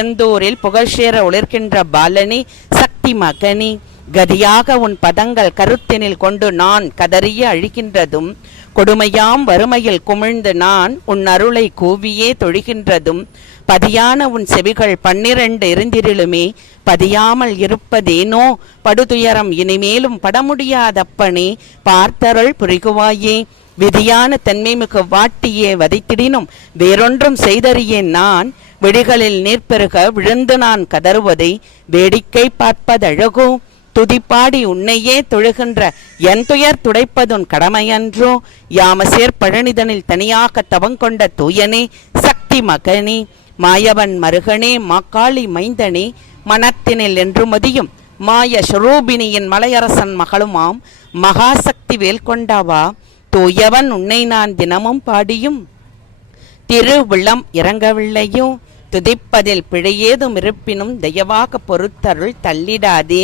செந்தூரில் புகழ்சேர ஒளிர்கின்ற பாலனி சக்தி மகனி கதியாக உன் பதங்கள் கருத்தினில் கொண்டு நான் கதறிய அழிகின்றதும் கொடுமையாம் வறுமையில் குமிழ்ந்து நான் உன் அருளை கூவியே தொழுகின்றதும் பதியான உன் செவிகள் 12 இருந்திரிலுமே பதியாமல் இருப்பதேனோ படுதுயரம் இனிமேலும் படமுடியாதப்பனே பார்த்தருள் புரிகுவாயே விதியான தன்மைமிகு வாட்டியே வதைத்திடினும் வேறொன்றும் செய்தறியேன் நான் விழிகளில் நீர்பெருக விழுந்து நான் கதறுவதை வேடிக்கை பார்ப்பதழகோ துதிப்பாடி உன்னையே தொழுகின்ற என் துயர் துடைப்பதுன் கடமையன்றோ யாமசேர் பழனிதனில் தனியாக தவங்கொண்ட தூயனே சக்தி மகனே மாயவன் மருகனே மாக்காளி மைந்தனே மனத்தினில் என்று மதியும் மாய ஸ்வரூபினியின் மலையரசன் மகளுமாம் மகாசக்தி வேல் கொண்டாவா தூயவன் உன்னை நான் தினமும் பாடியும் திருவிழம் இறங்கவில்லையோ துதிப்பதில் பிழையேதும் இருப்பினும் தயவாக பொறுத்தருள் தள்ளிடாதே.